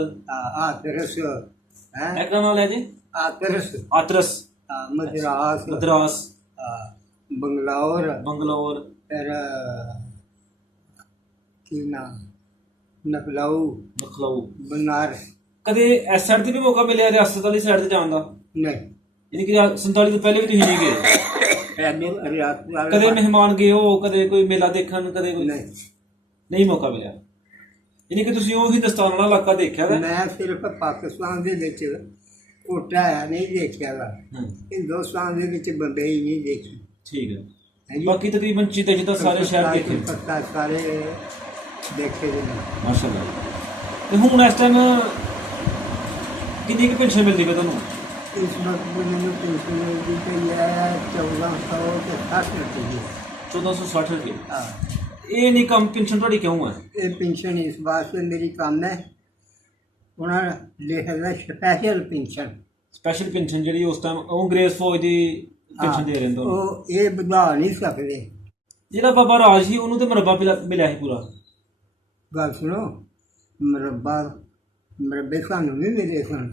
ਆਤਰਸ ਹੈ ਇੱਕ ਦਾ ਨਾਂ ਲੈ ਜੀ? ਆਤਰਸ, ਆਤਰਸ, ਮਦਰਾਸ, ਮਦਰਾਸ, ਬੰਗਲੌਰ, ਬੰਗਲੌਰ, ਫਿਰ ਕੀ ਨਾਮ ਨਕਲਾਊ, ਲਖਨਊ। ਬਨਾਰਸ। ਕਦੇ ਇਸ ਸਾਈਡ ਤੇ ਵੀ ਮੌਕਾ ਮਿਲਿਆ ਰਿਆਸਤ ਵਾਲੀ ਸਾਈਡ ਤੇ ਜਾਣ ਦਾ? ਨਹੀਂ ਯਾਨੀ ਕਿ 47 ਤੋਂ ਪਹਿਲੇ ਵੀ ਤੁਸੀਂ ਨਹੀਂ ਗਏ? ਰਿਆਸਤ ਕਦੇ ਮਹਿਮਾਨ ਗਏ ਹੋ? ਕਦੇ ਕੋਈ ਮੇਲਾ ਦੇਖਣ? ਕਦੇ ਕੋਈ ਨਹੀਂ ਮੌਕਾ ਮਿਲਿਆ? ਯਾਨੀ ਕਿ ਤੁਸੀਂ ਉਹ ਹਿੰਦੁਸਤਾਨ ਵਾਲਾ ਇਲਾਕਾ ਦੇਖਿਆ ਵਾ? ਮੈਂ ਸਿਰਫ ਪਾਕਿਸਤਾਨ ਦੇ ਵਿੱਚ ਕੋਟਾ ਨਹੀਂ ਦੇਖਿਆ ਵਾ। ਹਿੰਦੁਸਤਾਨ ਦੇ ਵਿੱਚ ਬੰਬਈ ਨਹੀਂ ਦੇਖੀ। ਠੀਕ ਹੈ। ਬਾਕੀ ਤਕਰੀਬਨ ਚੀਤੇ ਜਿੱਦਾਂ ਸਾਰੇ ਸ਼ਹਿਰ ਦੇਖੇ? ਸਾਰੇ ਦੇਖੇ ਨੇ ਮਾਸ਼ਾਅੱਲਾ। ਤੇ ਹੁਣ ਇਸ ਟਾਈਮ ਕਿੰਨੀ ਕੁ ਪੈਨਸ਼ਨ ਮਿਲਦੀ ਹੈ ਤੁਹਾਨੂੰ? ਇਸ ਵਕਤ ਮੈਨੂੰ ਪੈਨਸ਼ਨ ਮਿਲਦੀ ਪਈ ਹੈ 1460 ਰੁਪਏ। 1460 ਰੁਪਏ? ਹਾਂ। ਇਹ ਨਹੀਂ ਕੰਮ ਪੈਨਸ਼ਨ ਤੁਹਾਡੀ ਕਿਉਂ ਹੈ? ਇਹ ਪੈਨਸ਼ਨ ਇਸ ਵਾਸਤੇ ਮੇਰੀ ਕੰਮ ਹੈ, ਉਹਨਾਂ ਲਿਖਿਆ ਸਪੈਸ਼ਲ ਪੈਨਸ਼ਨ। ਸਪੈਸ਼ਲ ਪੈਨਸ਼ਨ ਜਿਹੜੀ ਉਸ ਟਾਈਮ ਉਹ ਅੰਗਰੇਜ਼ ਫੌਜ ਦੀ ਪੈਨਸ਼ਨ ਦੇ ਰਹੇ ਨੇ ਤੁਹਾਨੂੰ? ਉਹ ਇਹ ਵਧਾ ਨਹੀਂ ਸਕਦੇ। ਜਿਹੜਾ ਬਾਬਾ ਰਾਜ ਸੀ ਉਹਨੂੰ ਤੇ ਮੁਰੱਬਾ ਮਿਲਿਆ ਸੀ ਪੂਰਾ। ਗੱਲ ਸੁਣੋ, ਮੁਰੱਬੇ ਸਾਨੂੰ ਵੀ ਮਿਲੇ ਸਨ,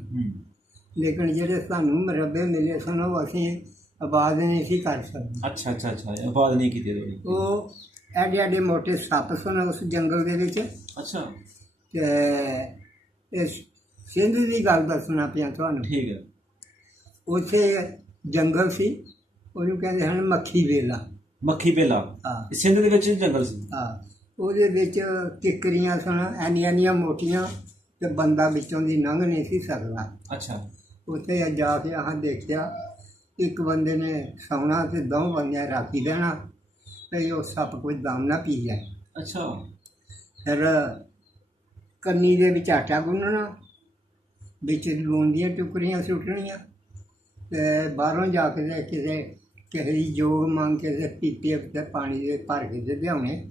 ਲੇਕਿਨ ਜਿਹੜੇ ਸਾਨੂੰ ਮੁਰੱਬੇ ਮਿਲੇ ਸਨ ਉਹ ਅਸੀਂ ਆਬਾਦ ਨਹੀਂ ਸੀ ਕਰ ਸਕਦੇ। ਅੱਛਾ ਅੱਛਾ ਅੱਛਾ, ਆਬਾਦ ਨਹੀਂ ਕੀਤੇ ਤੁਸੀਂ। ਉਹ ਐਡੇ ਐਡੇ ਮੋਟੇ ਸੱਪ ਸਨ ਉਸ ਜੰਗਲ ਦੇ ਵਿੱਚ। ਅੱਛਾ, ਤੇ ਇਸ ਸਿੰਧ ਦੀ ਗੱਲ ਦੱਸਣਾ ਪਿਆ ਤੁਹਾਨੂੰ। ਠੀਕ ਹੈ। ਉੱਥੇ ਜੰਗਲ ਸੀ, ਉਹਨੂੰ ਕਹਿੰਦੇ ਹਨ ਮੱਖੀ ਵੇਲਾ। ਮੱਖੀ ਬੇਲਾ? ਹਾਂ ਸਿੰਧ ਦੇ ਵਿੱਚ ਜੰਗਲ ਸੀ। ਹਾਂ, ਉਹਦੇ ਵਿੱਚ ਕਿੱਕਰੀਆਂ ਸਨ ਇੰਨੀਆਂ ਮੋਟੀਆਂ ਤੇ ਬੰਦਾ ਵਿੱਚੋਂ ਦੀ ਲੰਘ ਨਹੀਂ ਸੀ ਸਕਦਾ। ਅੱਛਾ। ਉੱਥੇ ਜਾ ਕੇ ਆਹ ਦੇਖਿਆ, ਇੱਕ ਬੰਦੇ ਨੇ ਸੌਣਾ ਤੇ ਦੋ ਬੰਦਿਆਂ ਰਾਖੀ ਦੇਣਾ ਤੇ ਉਹ ਸੱਪ ਕੋਈ ਦਮ ਨਾ ਪੀ ਜਾਏ। ਅੱਛਾ। ਫਿਰ ਕੰਨੀ ਦੇ ਵਿੱਚ ਆਟਾ ਗੁੰਨਣਾ, ਵਿੱਚ ਲੂਣ ਦੀਆਂ ਟੁਕੜੀਆਂ ਸੁੱਟਣੀਆਂ ਤੇ ਬਾਹਰੋਂ ਜਾ ਕੇ ਤੇ ਕਿਸੇ ਦੀ ਜੋਗ ਮੰਗ ਕੇ ਤੇ ਪੀਪੇ ਉੱਤੇ ਪਾਣੀ ਦੇ ਭਰ ਕੇ ਤੇ ਲਿਆਉਣੇ,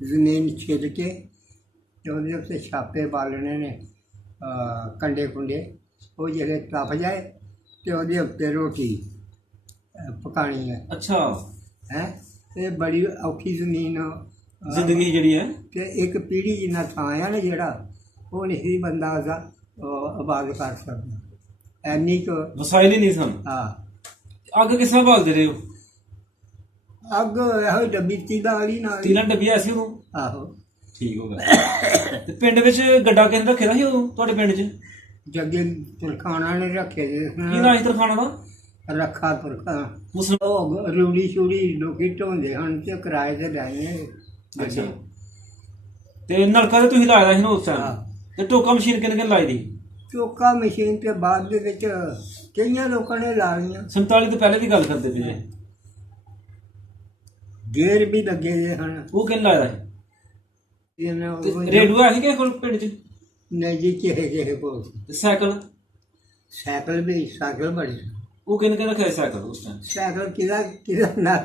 ਜ਼ਮੀਨ ਛਿੱਲ ਕੇ ਤੇ ਉਹਦੇ ਉੱਤੇ ਛਾਪੇ ਬਾਲਣੇ ਨੇ, ਕੰਡੇ ਕੁੰਡੇ, ਉਹ ਜਿਹੜੇ ਤਪ ਜਾਏ ਤੇ ਉਹਦੇ ਉੱਤੇ ਰੋਟੀ ਪਕਾਣੀ ਹੈ। ਅੱਛਾ। ਹੈ ਇਹ ਬੜੀ ਔਖੀ ਜ਼ਮੀਨ ਜ਼ਿੰਦਗੀ ਜਿਹੜੀ ਹੈ। ਤੇ ਇੱਕ ਪੀੜ੍ਹੀ ਜਿੰਨਾ ਥਾਂ ਆ ਨਾ ਜਿਹੜਾ, ਉਹ ਨਹੀਂ ਸੀ ਬੰਦਾ ਉਹਦਾ ਆਬਾਦ ਕਰ ਸਕਦਾ, ਐਨੀ ਕੁ ਵਸਾਇਲ ਹੀ ਨਹੀਂ ਸਨ। ਹਾਂ। ਅੱਗ ਕਿਸ ਤਰ੍ਹਾਂ ਬਾਲਦੇ ਰਹੇ ਹੋ? ਅੱਗ ਇਹੋ ਡੱਬੀ ਤੀਲਾ ਵਾਲੀ ਨਾਲ। ਤੀਲਾਂ ਡੱਬੀਆਂ ਸੀ ਉਦੋਂ? ਆਹੋ। ਠੀਕ ਹੋ ਗਿਆ। ਤੇ ਪਿੰਡ ਵਿੱਚ ਗੱਡਾ ਕਿਸ ਨੇ ਰੱਖਿਆ ਸੀ ਉਦੋਂ ਤੁਹਾਡੇ ਪਿੰਡ 'ਚ? ਜੱਗੇ ਤਰਖਾਣਾ ਨੇ ਰੱਖੇ ਕੀ ਨਾਂ ਸੀ ਤਰਖਾਣਾ ਦਾ? ਰੱਖਾ ਤਰਖਾ। ਮੁਸਲਮਾਨ? ਉਹ ਰੂੜੀ ਸ਼ੂੜੀ ਲੋਕੀ ਢੋਂਦੇ ਹਨ ਤੇ ਕਿਰਾਏ ਤੇ ਲੈਣੇ। ਅੱਛਾ। ਤੇ ਨਲਕਾ ਤੇ ਤੁਸੀਂ ਲਾਇਆ ਸੀ ਨਾ ਉਸ ਹਾਂ। ਟਾਈਮ? ਤੇ ਟੋਕਾ ਮਸ਼ੀਨ ਕਿੰਨੇ ਲਾਈ ਦੀ? ਚੋਕਾ ਮਸ਼ੀਨ ਤੇ ਬਾਅਦ ਦੇ ਵਿੱਚ ਕਈਆਂ ਲੋਕਾਂ ਨੇ ਲਾ ਲਈਆਂ। 47 ਤੋਂ ਪਹਿਲੇ ਦੀ ਗੱਲ ਕਰਦੇ ਪਏ ਜੇ। ਗੇਰ ਵੀ ਲੱਗੇ ਦੇ ਹਨ। ਉਹ ਕਿੰਨ ਲਾਇਆ ਸੀ? ਇਹਨਾਂ ਰੇਡੂਆ ਸੀ ਕਿਸੇ ਕੋਲ ਪਿੰਡ 'ਚ? ਨਹੀਂ ਜੀ, ਕਿਸੇ ਕੋਲ। ਤੇ ਸਾਈਕਲ? ਸਾਈਕਲ ਵੀ, ਸਾਈਕਲ ਬੜੀ। ਉਹ ਕਿੰਨੇ ਰੱਖਿਆ ਸੀ ਸਾਈਕਲ ਉਸ ਟਾਈਮ? ਸਾਈਕਲ ਕਿਹਦਾ ਨਾ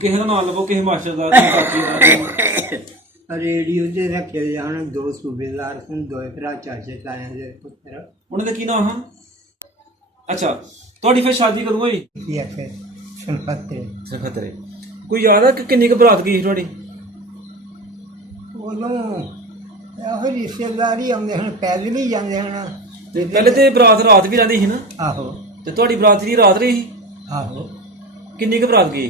ਕਿਸੇ ਦਾ ਨਾਮ ਲਵੋ, ਕਿਸੇ ਮਾਸਟਰ ਦਾ, ਕਿਸੇ ਬਾਕੀ ਦਾ। ਰੇਡੀਓ ਤੇ ਰੱਖੇ ਜਾਣ, ਦੋ ਸੂਬੇਦਾਰ ਸਨ, ਦੋ ਭਰਾ, ਚਾਚੇ ਤਾਇਆਂ ਦੇ ਪੁੱਤਰ। ਉਹਨਾਂ ਦਾ ਕੀ ਨਾਮ ਹਾਂ? ਅੱਛਾ। ਤੁਹਾਡੀ ਫਿਰ ਸ਼ਾਦੀ ਕਦੋਂ ਹੋਈ? ਕੀ ਆਖੇ ਖਤਰੇ। ਕੋਈ ਯਾਦ ਆ ਕਿ ਕਿੰਨੀ ਕੁ ਬਰਾਤ ਗਈ ਸੀ ਤੁਹਾਡੀ? ਉਦੋਂ ਇਹੋ ਰਿਸ਼ਤੇਦਾਰ ਹੀ ਆਉਂਦੇ ਹਨ, ਪੈਦਲ ਹੀ ਜਾਂਦੇ ਹਨ। ਤੇ ਪਹਿਲੇ ਤੇ ਬਰਾਤ ਰਾਤ ਵੀ ਰਹਿੰਦੀ ਸੀ ਨਾ? ਆਹੋ। ਤੇ ਤੁਹਾਡੀ ਬਰਾਤ ਦੀ ਰਾਤ ਰਹੀ ਸੀ? ਆਹੋ। ਕਿੰਨੀ ਕੁ ਬਰਾਤ ਗਈ?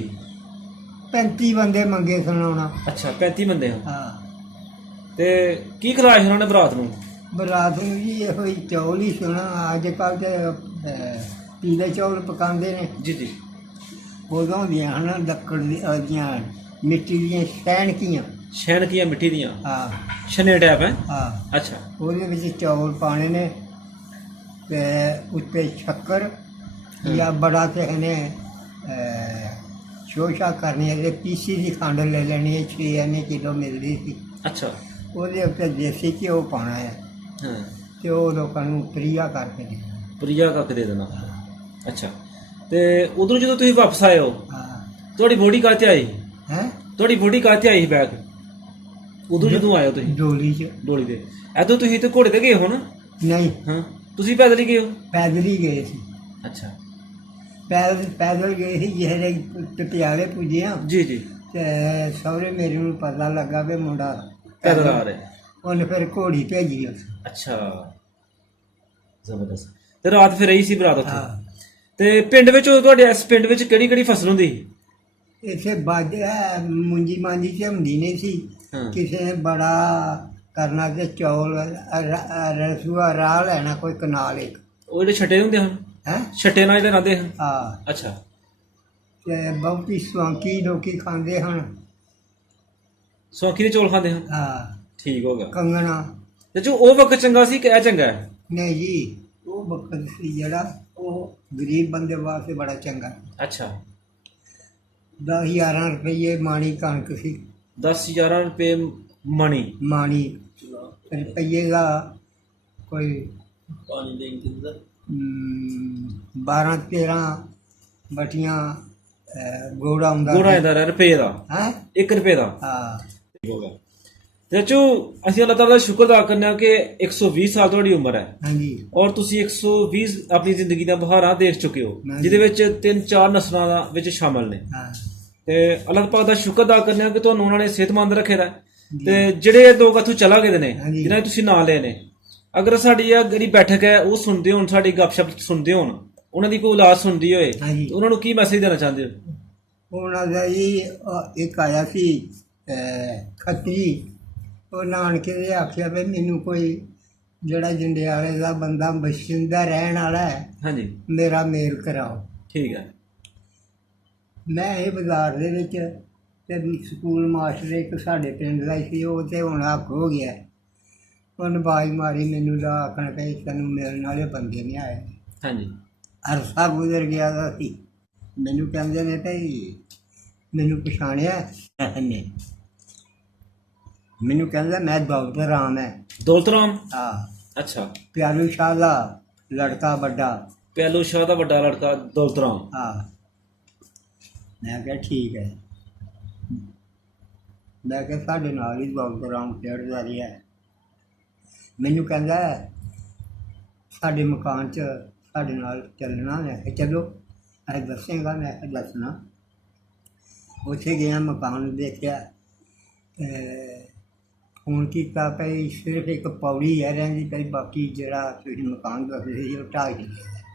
35 ਬੰਦੇ ਮੰਗੇ ਸੁਣਾਉਣਾ। ਅੱਛਾ, 35 ਬੰਦੇ ਆ। ਹਾਂ। ਤੇ ਕੀ ਖਿਲਾਇਆ ਸੀ ਉਹਨਾਂ ਨੇ ਬਰਾਤ ਨੂੰ? ਬਰਾਤ ਨੂੰ ਜੀ ਇਹੋ ਹੀ ਚੌਲ ਹੀ ਸੁਣਾ। ਅੱਜ ਕੱਲ੍ਹ ਤੇ ਪੀਲੇ ਚੌਲ ਪਕਾਉਂਦੇ ਨੇ। ਜੀ ਜੀ। ਉਦੋਂ ਦੀਆਂ ਹਨ ਲੱਕੜ ਦੀਆਂ ਮਿੱਟੀ ਦੀਆਂ ਛੈਣਕੀਆਂ। ਛੈਣਕੀਆਂ ਮਿੱਟੀ ਦੀਆਂ? ਹਾਂ। ਛਨੇ ਟੈਪ ਹੈ? ਹਾਂ। ਅੱਛਾ। ਉਹਦੇ ਵਿੱਚ ਚੌਲ ਪਾਣੇ ਨੇ ਤੇ ਉੱਤੇ ਸ਼ੱਕਰ ਜਾਂ ਬੜਾ ਕਿਸੇ ਨੇ ਸ਼ੋਸ਼ਾ ਕਰਨੀ ਹੈ ਤੇ ਪੀਸੀ ਦੀ ਖੰਡ ਲੈ ਲੈਣੀ ਹੈ, 6 ਕਿਲੋ ਮਿਲਦੀ ਸੀ। ਅੱਛਾ। ਉਹਦੇ ਉੱਤੇ ਦੇਸੀ ਘਿਓ ਪਾਉਣਾ ਹੈ। ਹਾਂ। ਤੇ ਉਹ ਲੋਕਾਂ ਨੂੰ ਪ੍ਰਿਆ ਕਰਕੇ ਦੇਣਾ। ਪ੍ਰਿਆ ਕਰਕੇ ਦੇ ਦੇਣਾ। ਅੱਛਾ। ਤੇ ਉਧਰੋਂ ਜਦੋਂ ਤੁਸੀਂ ਵਾਪਸ ਆਏ ਹੋ, ਹਾਂ। ਤੁਹਾਡੀ ਬੋਡੀ ਕਾਹਤੇ ਆਈ? ਹੈ ਤੁਹਾਡੀ ਬੋਡੀ ਕਾਹਤੇ ਆਈ ਬੈਗ? ਉਦੋਂ ਜਦੋਂ ਆਏ ਹੋ ਤੁਸੀਂ ਡੋਲੀ 'ਚ? ਡੋਲੀ ਤੇ। ਇੱਥੋਂ ਤੁਸੀਂ ਤੇ ਘੋੜੇ ਤੇ ਗਏ ਹੋ ਨਾ? ਨਹੀਂ, ਹਾਂ। ਤੁਸੀਂ ਪੈਦਲ ਹੀ ਗਏ ਹੋ? ਪੈਦਲ ਹੀ ਗਏ ਸੀ। ਅੱਛਾ। ਪੈਦਲ ਗਏ ਸੀ। ਜਿਹੜੇ ਪਟਿਆਲੇ ਪੁੱਜੇ ਆ ਜੀ ਜੀ। ਤੇ ਸਹੁਰੇ ਮੇਰੇ ਨੂੰ ਪਤਾ ਲੱਗਾ ਵੀ ਮੁੰਡਾ ਪੈਦਲ ਆ ਰਿਹਾ। ਉਹਨੇ ਫਿਰ ਘੋੜੀ ਭੇਜੀ ਉੱਥੇ। ਅੱਛਾ, ਜ਼ਬਰਦਸਤ। ਤੇ ਰਾਤ ਫਿਰ ਰਹੀ ਸੀ ਬਰਾਤ ਉੱਥੇ? ਹਾਂ। ਤੇ ਪਿੰਡ ਵਿੱਚ ਤੁਹਾਡੇ ਇਸ ਪਿੰਡ ਵਿੱਚ ਕਿਹੜੀ ਕਿਹੜੀ ਫਸਲ ਹੁੰਦੀ? ਇੱਥੇ ਬਾਜਰਾ ਮੁੰਜੀ ਮਾਂਜੀ ਤੇ ਹੁੰਦੀ ਨਹੀਂ ਸੀ। ਹਾਂ। ਕਿਸੇ ਨੇ ਬੜਾ ਕਰਨਾ ਤੇ ਚੌਲ ਰਸੂਆ ਰਾਹ ਲੈਣਾ ਕੋਈ ਕਨਾਲ ਇੱਕ। ਉਹ ਜਿਹੜੇ ਛੱਟੇ ਹੁੰਦੇ ਹਨ? ਹੈ। ਛੱਟੇ ਨਾਲ ਜਿਹੜੇ ਰਹਿੰਦੇ ਹਨ? ਹਾਂ। ਅੱਛਾ। ਤੇ ਬਹੁਤੀ ਸਵਾਂਕੀ ਲੋਕੀ ਖਾਂਦੇ ਹਨ। ਸੌਖੀ ਦੇ ਚੌਲ ਖਾਂਦੇ ਹਨ? ਹਾਂ। ਠੀਕ ਹੋ ਗਿਆ। ਕੰਗਣਾ। ਤੇ ਜੋ ਉਹ ਵਕਤ ਚੰਗਾ ਸੀ ਕਿ ਇਹ ਚੰਗਾ ਹੈ? ਨਹੀਂ ਜੀ, ਉਹ ਵਕਤ ਸੀ ਜਿਹੜਾ ਉਹ ਗਰੀਬ ਬੰਦੇ ਵਾਸਤੇ ਬੜਾ ਚੰਗਾ। ਅੱਛਾ। 10-11 ਰੁਪਏ ਮਾਣੀ ਕਣਕ ਸੀ। 10-11 ਰੁਪਏ ਮਣੀ? ਮਾਣੀ ਰੁਪਈਏ ਦਾ ਕੋਈ 12-13 ਬਟੀਆਂ ਗੋੜਾ ਹੁੰਦਾ। ਗੋੜਾ ਇਹਦਾ ਰੁਪਏ ਦਾ? ਹੈ। 1 ਰੁਪਏ ਦਾ? ਹਾਂ। ਠੀਕ ਹੋ ਗਿਆ। ਚਾਚੂ ਅਸੀਂ ਅੱਲਾਹ ਤਾਲਾ ਦਾ ਸ਼ੁਕਰ ਅਦਾ ਕਰਨੇ ਆ ਕਿ 120 ਸਾਲ ਤੁਹਾਡੀ ਉਮਰ ਹੈ ਹਾਂਜੀ ਔਰ ਤੁਸੀਂ 120 ਆਪਣੀ ਜ਼ਿੰਦਗੀ ਦਾ ਬਹਾਰਾਂ ਦੇਖ ਚੁੱਕੇ ਹੋ ਹਾਂਜੀ। ਜਿਹਦੇ ਵਿੱਚ 3-4 ਨਸਲਾਂ ਦਾ ਵਿੱਚ ਸ਼ਾਮਲ ਨੇ ਹਾਂ ਤੇ ਅੱਲਾਹ ਪਾਕ ਦਾ ਸ਼ੁਕਰ ਅਦਾ ਕਰਨੇ ਆ ਕਿ ਤੁਹਾਨੂੰ ਉਹਨਾਂ ਨੇ ਸਿਹਤਮੰਦ ਰੱਖਿਆ ਹੈ ਤੇ ਜਿਹੜੇ ਲੋਕ ਇੱਥੋਂ ਚਲਾ ਗਏ ਨੇ ਹਾਂਜੀ। ਜਿਨ੍ਹਾਂ ਦੇ ਤੁਸੀਂ ਨਾਂ ਲਏ ਨੇ ਅਗਰ ਸਾਡੀ ਇਹ ਜਿਹੜੀ ਬੈਠਕ ਹੈ ਉਹ ਸੁਣਦੇ ਹੋਣ ਸਾਡੀ ਗੱਪਸ਼ਪ ਸੁਣਦੇ ਹੋਣ ਉਹਨਾਂ ਦੀ ਕੋਈ ਔਲਾਦ ਸੁਣਦੀ ਹੋਏ ਹਾਂਜੀ। ਤਾਂ ਉਹਨਾਂ ਨੂੰ ਕੀ ਮੈਸੇਜ ਦੇਣਾ ਚਾਹੁੰਦੇ ਹੋ ਉਹਨਾਂ ਦਾ ਜੀ ਇੱਕ ਆਇਆ ਸੀ ਖੱਤਰੀ ਉਹ ਨਾਨਕੇ ਦੇ ਆਖਿਆ ਵੀ ਮੈਨੂੰ ਕੋਈ ਜਿਹੜਾ ਜੰਡਿਆਲੇ ਦਾ ਬੰਦਾ ਬਸ਼ਿੰਦਾ ਰਹਿਣ ਵਾਲਾ ਹੈ ਹਾਂਜੀ ਮੇਰਾ ਮੇਲ ਕਰਾਓ। ਠੀਕ ਹੈ ਮੈਂ ਇਹ ਬਾਜ਼ਾਰ ਦੇ ਵਿੱਚ ਤੇ ਸਕੂਲ ਮਾਸਟਰ ਇੱਕ ਸਾਡੇ ਪਿੰਡ ਦਾ ਸੀ ਉਹ ਤੇ ਹੁਣ ਹੱਕ ਹੋ ਗਿਆ। ਉਹਨੇ ਬਾਜ਼ ਮਾਰੀ ਮੈਨੂੰ ਦਾ ਆਖਣ ਕਿ ਤੈਨੂੰ ਮਿਲਣ ਵਾਲੇ ਬੰਦੇ ਨਹੀਂ ਆਏ। ਹਾਂਜੀ ਅਰਸਾ ਗੁਜ਼ਰ ਗਿਆ ਦਾ ਸੀ। ਮੈਨੂੰ ਕਹਿੰਦੇ ਨੇ ਭਈ ਮੈਨੂੰ ਪਛਾਣਿਆ ਨੇ ਮੈਨੂੰ ਕਹਿੰਦਾ ਮੈਂ ਦੌਲਤ ਰਾਮ ਹੈ। ਦੌਲਤ ਰਾਮ ਹਾਂ ਅੱਛਾ ਪਿਆਲੂ ਸ਼ਾਹ ਦਾ ਲੜਕਾ ਵੱਡਾ। ਪਿਆਲੂ ਸ਼ਾਹ ਦਾ ਵੱਡਾ ਲੜਕਾ ਦੌਲਤ ਰਾਮ ਹਾਂ ਮੈਂ ਕਿਹਾ ਠੀਕ ਹੈ। ਮੈਂ ਕਿਹਾ ਸਾਡੇ ਨਾਲ ਹੀ ਦੌਲਤ ਰਾਮ ਖੇਡਦਾ ਰਿਹਾ। ਮੈਨੂੰ ਕਹਿੰਦਾ ਸਾਡੇ ਮਕਾਨ 'ਚ ਸਾਡੇ ਨਾਲ ਚੱਲਣਾ। ਮੈਂ ਕਿਹਾ ਚਲੋ ਇਹ ਦੱਸੇਗਾ। ਮੈਂ ਕਿਹਾ ਦੱਸਣਾ। ਉੱਥੇ ਗਿਆ ਮਕਾਨ ਦੇਖਿਆ ਫੋਨ ਕੀਤਾ ਪਈ ਸਿਰਫ ਇੱਕ ਪੌੜੀ ਹੈ ਰਹਿੰਦੀ ਪਈ ਬਾਕੀ ਜਿਹੜਾ ਤੁਸੀਂ ਮਕਾਨ ਦੱਸਦੇ ਸੀ ਉਹ ਢਾਹ ਕੇ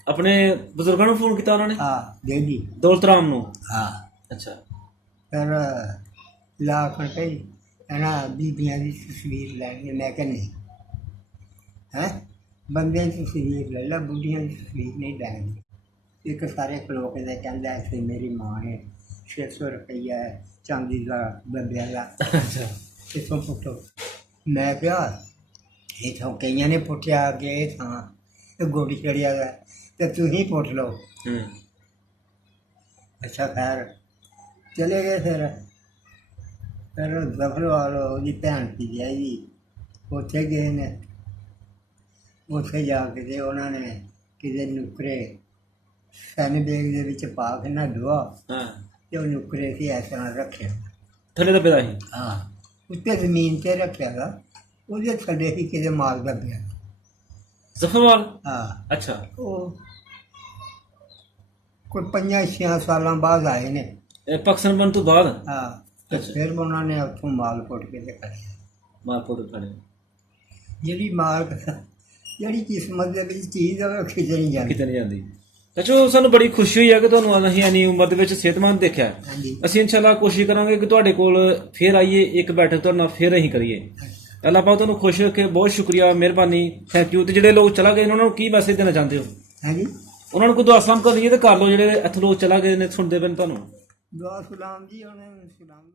ਆਪਣੇ ਬਜ਼ੁਰਗਾਂ ਨੂੰ ਫੋਨ ਕੀਤਾ ਉਹਨਾਂ ਨੇ ਹਾਂ ਦੇ ਦੀ ਦੌਲਤ ਰਾਮ ਨੂੰ ਹਾਂ ਅੱਛਾ ਫਿਰ ਲਾ ਕਰ ਕਈ ਇਹਨਾਂ ਬੀਬੀਆਂ ਦੀ ਤਸਵੀਰ ਲੈਣੀ। ਮੈਂ ਕਿਹਾ ਨਹੀਂ ਹੈ ਬੰਦਿਆਂ ਦੀ ਤਸਵੀਰ ਲੈ ਲਾ ਬੁੱਢੀਆਂ ਦੀ ਤਸਵੀਰ ਨਹੀਂ ਲੈਣੀ। ਇੱਕ ਸਾਰੇ ਖਲੋ ਕੇ ਦੇ ਕਹਿੰਦਾ ਇੱਥੇ ਮੇਰੀ ਮਾਂ ਨੇ 600 ਰੁਪਈਆ ਚਾਂਦੀ ਦਾ ਬੰਦਿਆਂ ਦਾ ਅੱਛਾ ਇੱਥੋਂ ਪੁੱਟੋ। ਮੈਂ ਕਿਹਾ ਇੱਥੋਂ ਕਈਆਂ ਨੇ ਪੁੱਟਿਆ ਅੱਗੇ ਇਹ ਥਾਂ ਤੇ ਗੋਡੀ ਚੜਿਆ ਦਾ ਤੇ ਤੁਸੀਂ ਪੁੱਟ ਲਓ। ਹੂੰ ਅੱਛਾ ਖੈਰ ਚਲੇ ਗਏ। ਫਿਰ ਜ਼ਫਰ ਵਾਲੋ ਉਹਦੀ ਭੈਣ ਕੀ ਜਾਏਗੀ ਉੱਥੇ ਗਏ ਨੇ। ਉੱਥੇ ਜਾ ਕੇ ਤੇ ਉਹਨਾਂ ਨੇ ਕਿਤੇ ਨੁਕਰੇ ਸੈਨ ਬੇਗ ਦੇ ਵਿੱਚ ਪਾ ਕੇ ਨਾ ਧੋਆ ਹਾਂ ਤੇ ਉਹ ਨੁਕਰੇ ਸੀ ਇਸ ਤਰ੍ਹਾਂ ਰੱਖਿਆ। ਥੱਲੇ ਦਾ ਪਿਆ ਸੀ ਹਾਂ ਉੱਤੇ ਜ਼ਮੀਨ 'ਤੇ ਰੱਖਿਆ ਗਾ। ਉਹਦੇ ਥੱਲੇ ਹੀ ਕਿਤੇ ਮਾਲ ਦੱਬਿਆ। ਜ਼ਫਰਵਾਲ ਹਾਂ ਅੱਛਾ ਉਹ ਕੋਈ 5-6 ਸਾਲਾਂ ਬਾਅਦ ਆਏ ਨੇ। ਇਹ ਪਾਕਿਸਤਾਨ ਬਣ ਤੋਂ ਬਾਅਦ ਹਾਂ ਤੇ ਅੱਛਾ। ਫਿਰ ਉਹਨਾਂ ਨੇ ਉੱਥੋਂ ਮਾਲ ਪੁੱਟ ਕੇ ਤੇ ਕਰਿਆ। ਮਾਰਕੋਟ ਖਾਣੇ ਜਿਹੜੀ ਕਿਸਮਤ ਦੇ ਵਿੱਚ ਚੀਜ਼ ਆ ਉਹ ਖਿੱਚ ਨਹੀਂ ਜਾਂਦੀ। ਕਿਤੇ ਨਹੀਂ ਜਾਂਦੀ। ਅੱਛਾ ਸਾਨੂੰ ਬੜੀ ਖੁਸ਼ੀ ਹੋਈ ਹੈ ਕਿ ਤੁਹਾਨੂੰ ਅਸੀਂ ਇੰਨੀ ਉਮਰ ਦੇ ਵਿੱਚ ਸਿਹਤਮੰਦ ਦੇਖਿਆ ਹੈ। ਹਾਂਜੀ ਅਸੀਂ ਇਨਸ਼ਾਅੱਲਾ ਕੋਸ਼ਿਸ਼ ਕਰਾਂਗੇ ਕਿ ਤੁਹਾਡੇ ਕੋਲ ਫੇਰ ਆਈਏ ਇੱਕ ਬੈਠਕ ਤੁਹਾਡੇ ਨਾਲ ਫੇਰ ਅਸੀਂ ਕਰੀਏ। ਅੱਲਾਹ ਪਾਕ ਤੁਹਾਨੂੰ ਖੁਸ਼ ਰੱਖੇ। ਬਹੁਤ ਸ਼ੁਕਰੀਆ ਮਿਹਰਬਾਨੀ ਥੈਂਕ ਯੂ। ਤੇ ਜਿਹੜੇ ਲੋਕ ਚਲਾ ਗਏ ਉਹਨਾਂ ਨੂੰ ਕੀ ਮੈਸੇਜ ਦੇਣਾ ਚਾਹੁੰਦੇ ਹੋ? ਹਾਂਜੀ ਉਹਨਾਂ ਨੂੰ ਕੋਈ ਦੁਆ ਸਲਾਮ ਕਰਨੀ ਹੈ ਤੇ ਕਰ ਲਓ ਜਿਹੜੇ ਇੱਥੋਂ ਲੋਕ ਚਲਾ ਗਏ ਨੇ ਸੁਣਦੇ ਪਏ ਨੇ ਤੁਹਾਨੂੰ। ਦੁਆ ਸਲਾਮ ਜੀ ਉਹਨਾਂ ਨੂੰ ਸਲਾਮ।